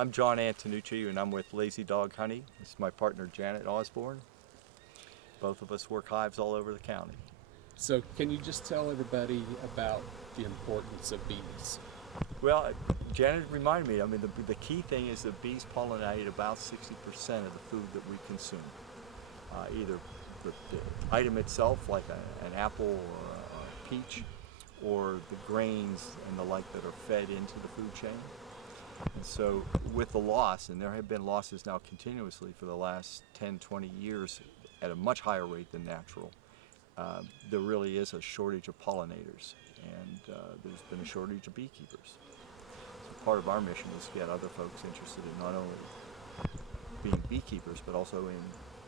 I'm John Antonucci, and I'm with Lazy Dog Honey. This is my partner Janet Osborne. Both of us work hives all over the county. So can you just tell everybody about the importance of bees? Well, Janet reminded me, the key thing is that bees pollinate about 60% of the food that we consume. Either the item itself, like an apple or a peach, or the grains and the like that are fed into the food chain. And so with the loss, and there have been losses now continuously for the last 10, 20 years at a much higher rate than natural, there really is a shortage of pollinators, and there's been a shortage of beekeepers. So part of our mission is to get other folks interested in not only being beekeepers, but also in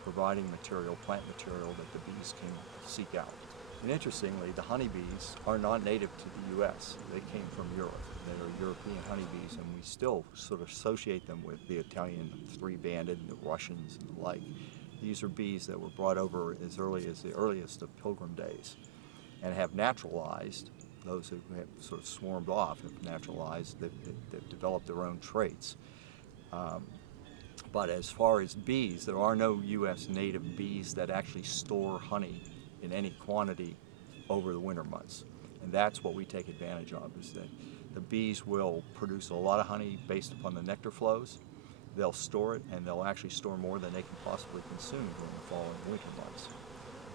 providing material, plant material that the bees can seek out. And interestingly, the honeybees are not native to the U.S. They came from Europe. They are European honeybees, and we still sort of associate them with the Italian three-banded and the Russians and the like. These are bees that were brought over as early as the earliest of Pilgrim days and have naturalized. Those who have sort of swarmed off have naturalized. They've developed their own traits. But as far as bees, there are no U.S. native bees that actually store honey in any quantity over the winter months. And that's what we take advantage of, is that the bees will produce a lot of honey based upon the nectar flows. They'll store it, and they'll actually store more than they can possibly consume during the fall and winter months.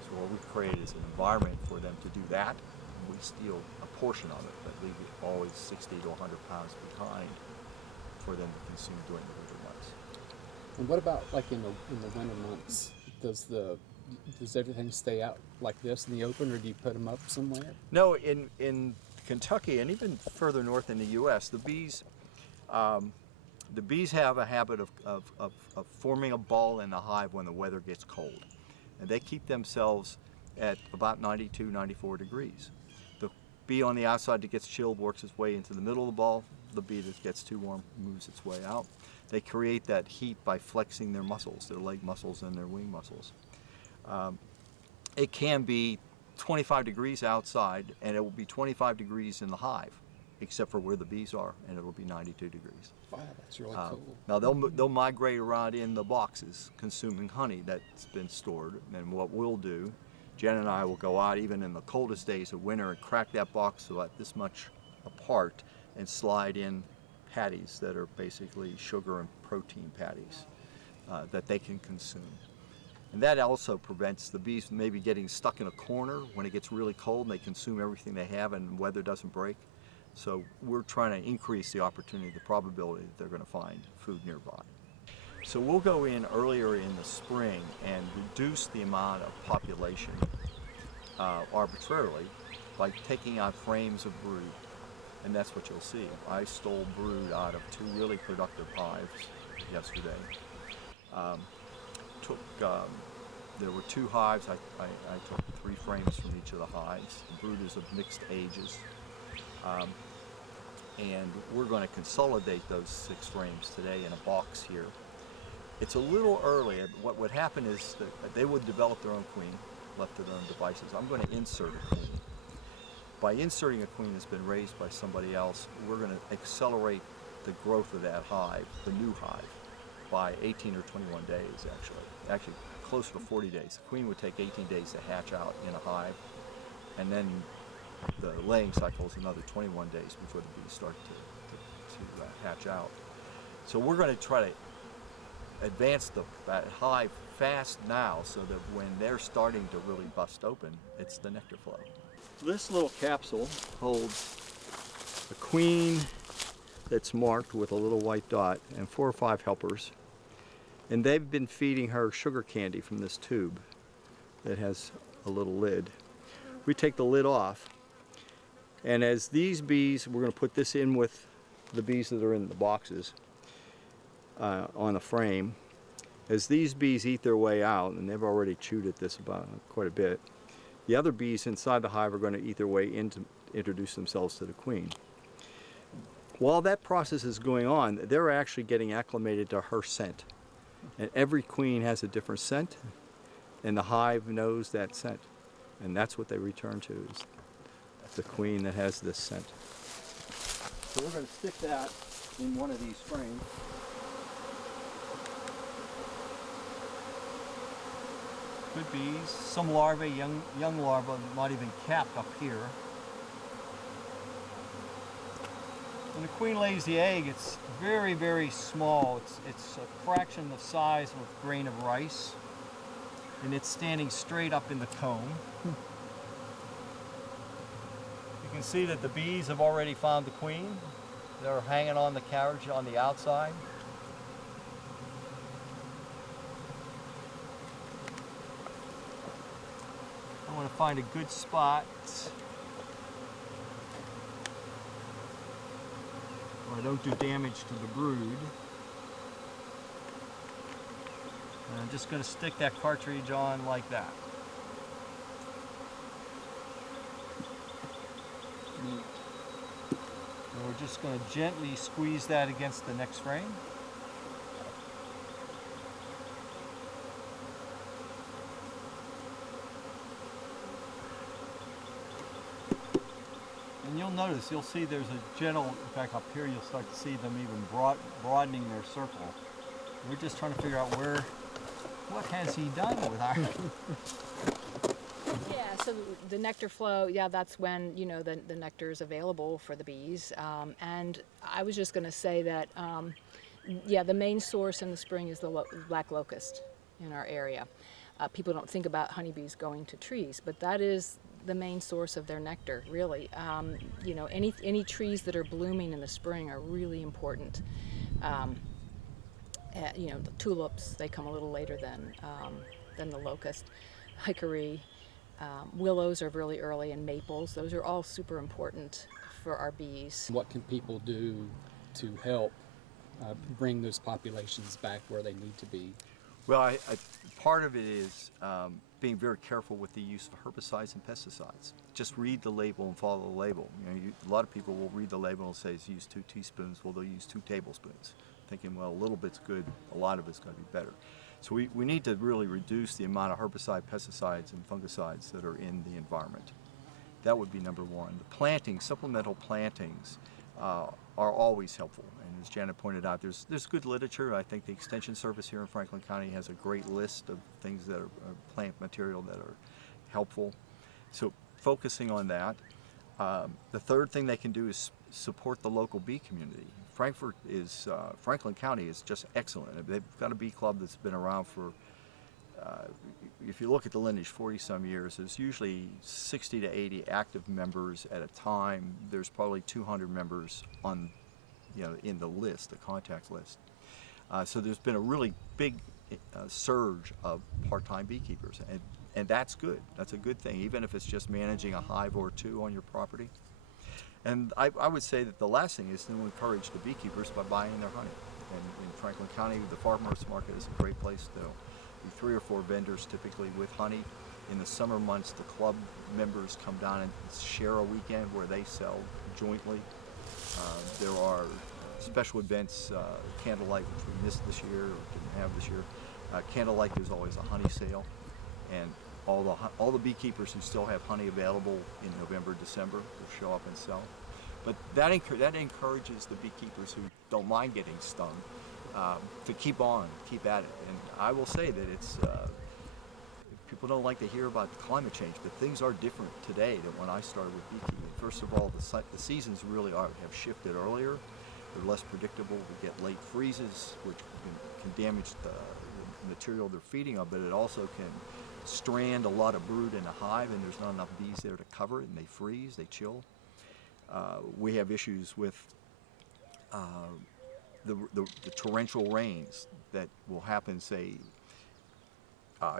So what we've created is an environment for them to do that. And we steal a portion of it, but leave always 60 to 100 pounds behind for them to consume during the winter months. And what about like in the winter months? Does everything stay out like this in the open, or do you put them up somewhere? No, in Kentucky and even further north in the U.S., the bees have a habit of forming a ball in the hive when the weather gets cold, and they keep themselves at about 92, 94 degrees. The bee on the outside that gets chilled works its way into the middle of the ball. The bee that gets too warm moves its way out. They create that heat by flexing their muscles, their leg muscles and their wing muscles. It can be 25 degrees outside, and it will be 25 degrees in the hive, except for where the bees are, and it will be 92 degrees. Wow, that's really cool. Now they'll migrate around in the boxes, consuming honey that's been stored. And what we'll do, Jen and I will go out even in the coldest days of winter and crack that box about this much apart and slide in patties that are basically sugar and protein patties that they can consume. And that also prevents the bees from maybe getting stuck in a corner when it gets really cold and they consume everything they have and weather doesn't break. So we're trying to increase the opportunity, the probability that they're going to find food nearby. So we'll go in earlier in the spring and reduce the amount of population arbitrarily by taking out frames of brood. And that's what you'll see. I stole brood out of two really productive hives yesterday. There were two hives. I took 3 frames from each of the hives. The brood is of mixed ages. And we're going to consolidate those 6 frames today in a box here. It's a little early. What would happen is that they would develop their own queen, left to their own devices. I'm going to insert a queen. By inserting a queen that's been raised by somebody else, we're going to accelerate the growth of that hive, the new hive, by 18 or 21 days actually closer to 40 days. The queen would take 18 days to hatch out in a hive, and then the laying cycle is another 21 days before the bees start to hatch out. So we're going to try to advance that hive fast now so that when they're starting to really bust open, it's the nectar flow. This little capsule holds a queen that's marked with a little white dot and 4 or 5 helpers. And they've been feeding her sugar candy from this tube that has a little lid. We take the lid off, and as these bees, we're going to put this in with the bees that are in the boxes on a frame. As these bees eat their way out, and they've already chewed at this about quite a bit, the other bees inside the hive are going to eat their way in to introduce themselves to the queen. While that process is going on, they're actually getting acclimated to her scent. And every queen has a different scent, and the hive knows that scent. And that's what they return to, is the queen that has this scent. So we're going to stick that in one of these frames. good bees. Some larvae, young larvae, not even capped up here. When the queen lays the egg, it's very, very small. It's a fraction the size of a grain of rice, and it's standing straight up in the comb. You can see that the bees have already found the queen. They're hanging on the carriage on the outside. I want to find a good spot where I don't do damage to the brood. And I'm just going to stick that cartridge on like that. And we're just going to gently squeeze that against the next frame. And you'll notice, you'll see there's a gentle, in fact up here you'll start to see them even broadening their circle. We're just trying to figure out what has he done with our... Yeah, so the nectar flow, yeah, that's when, you know, the nectar is available for the bees. And I was just going to say that, yeah, the main source in the spring is the black locust in our area. People don't think about honeybees going to trees, but that is the main source of their nectar, really. You know, any trees that are blooming in the spring are really important. You know, the tulips, they come a little later than the locust. Hickory, willows are really early, and maples. Those are all super important for our bees. What can people do to help bring those populations back where they need to be? Well, part of it is being very careful with the use of herbicides and pesticides. Just read the label and follow the label. You know, a lot of people will read the label and say it's use 2 teaspoons. Well, they'll use 2 tablespoons, thinking, well, a little bit's good, a lot of it's going to be better. So we need to really reduce the amount of herbicide, pesticides, and fungicides that are in the environment. That would be number one. The plantings, supplemental plantings, are always helpful. And as Janet pointed out, there's good literature. I think the Extension Service here in Franklin County has a great list of things that are plant material that are helpful. So focusing on that. The third thing they can do is support the local bee community. Franklin County is just excellent. They've got a bee club that's been around for, if you look at the lineage, 40-some years. There's usually 60 to 80 active members at a time. There's probably 200 members on, you know, in the list, the contact list. So there's been a really big surge of part-time beekeepers, and that's good. That's a good thing, even if it's just managing a hive or 2 on your property. And I would say that the last thing is to encourage the beekeepers by buying their honey. And in Franklin County, the farmers market is a great place to be 3 or 4 vendors typically with honey. In the summer months, the club members come down and share a weekend where they sell jointly. There are special events, candlelight, which we missed this year or didn't have this year. Candlelight, there's always a honey sale, and all the beekeepers who still have honey available in November, December will show up and sell. But that encourages the beekeepers who don't mind getting stung to keep at it. And I will say that it's people don't like to hear about climate change, but things are different today than when I started with beekeeping. First of all, the seasons really have shifted earlier. They're less predictable. We get late freezes, which can damage the material they're feeding on, but it also can strand a lot of brood in a hive, and there's not enough bees there to cover it, and they freeze, they chill. We have issues with the torrential rains that will happen, say,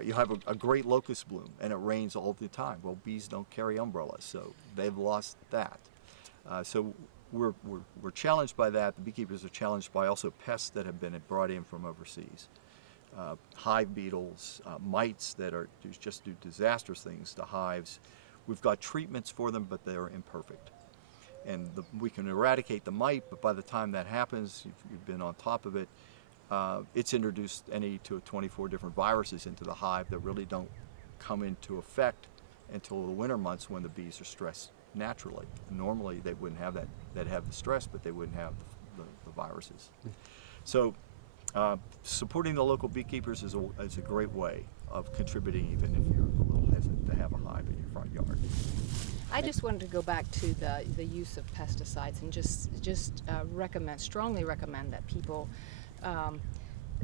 you have a great locust bloom and it rains all the time. Well, bees don't carry umbrellas, so they've lost that. So we're challenged by that. The beekeepers are challenged by also pests that have been brought in from overseas. Hive beetles, mites that just do disastrous things to hives. We've got treatments for them, but they are imperfect. And we can eradicate the mite, but by the time that happens, if you've been on top of it, it's introduced 24 different viruses into the hive that really don't come into effect until the winter months when the bees are stressed naturally. Normally they wouldn't have that. They'd have the stress, but they wouldn't have the viruses. So supporting the local beekeepers is a great way of contributing, even if you're a little hesitant to have a hive in your front yard. I just wanted to go back to the use of pesticides and strongly recommend that people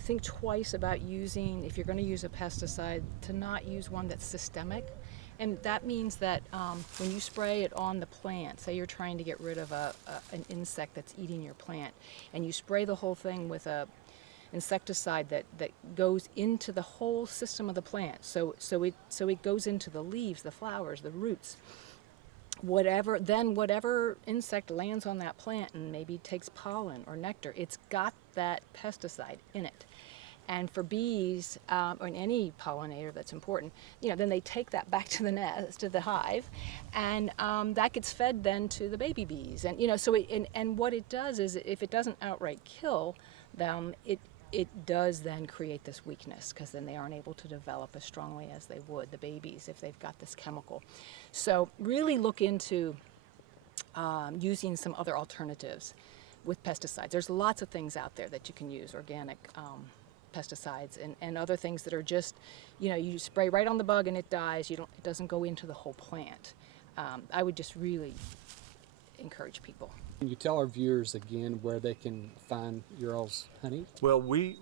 think twice about using, if you're going to use a pesticide, to not use one that's systemic. And that means that when you spray it on the plant, say you're trying to get rid of an insect that's eating your plant, and you spray the whole thing with a insecticide that goes into the whole system of the plant. So it goes into the leaves, the flowers, the roots. Whatever insect lands on that plant and maybe takes pollen or nectar, it's got that pesticide in it. And for bees, or in any pollinator that's important, then they take that back to the nest, to the hive, and that gets fed then to the baby bees. And and what it does is, if it doesn't outright kill them, it does then create this weakness, because then they aren't able to develop as strongly as they would, the babies, if they've got this chemical. So really look into using some other alternatives with pesticides. There's lots of things out there that you can use, organic pesticides and other things that are just, you spray right on the bug and it dies. It doesn't go into the whole plant. I would just really encourage people. Can you tell our viewers again where they can find your all's honey? Well, we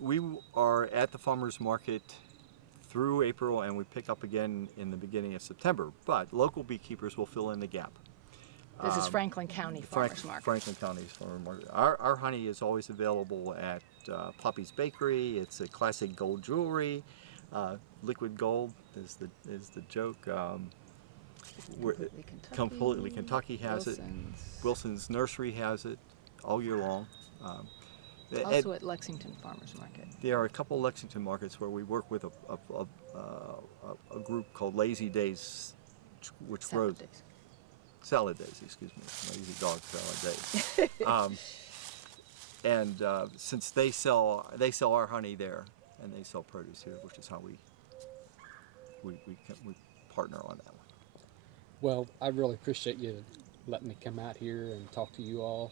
are at the farmers market through April, and we pick up again in the beginning of September. But local beekeepers will fill in the gap. This is Franklin County Farmers Market. Franklin County's Farmers Market. Our honey is always available at Poppy's Bakery. It's a classic gold jewelry. Liquid gold is the joke. Completely Kentucky has it. Wilson's Nursery has it all year long. Also at Lexington Farmers Market. There are a couple of Lexington markets where we work with a group called Lazy Days, which grows Salad Days, excuse me, Lazy Dog Salad Days. And since they sell our honey there, and they sell produce here, which is how we partner on that one. Well, I really appreciate you letting me come out here and talk to you all.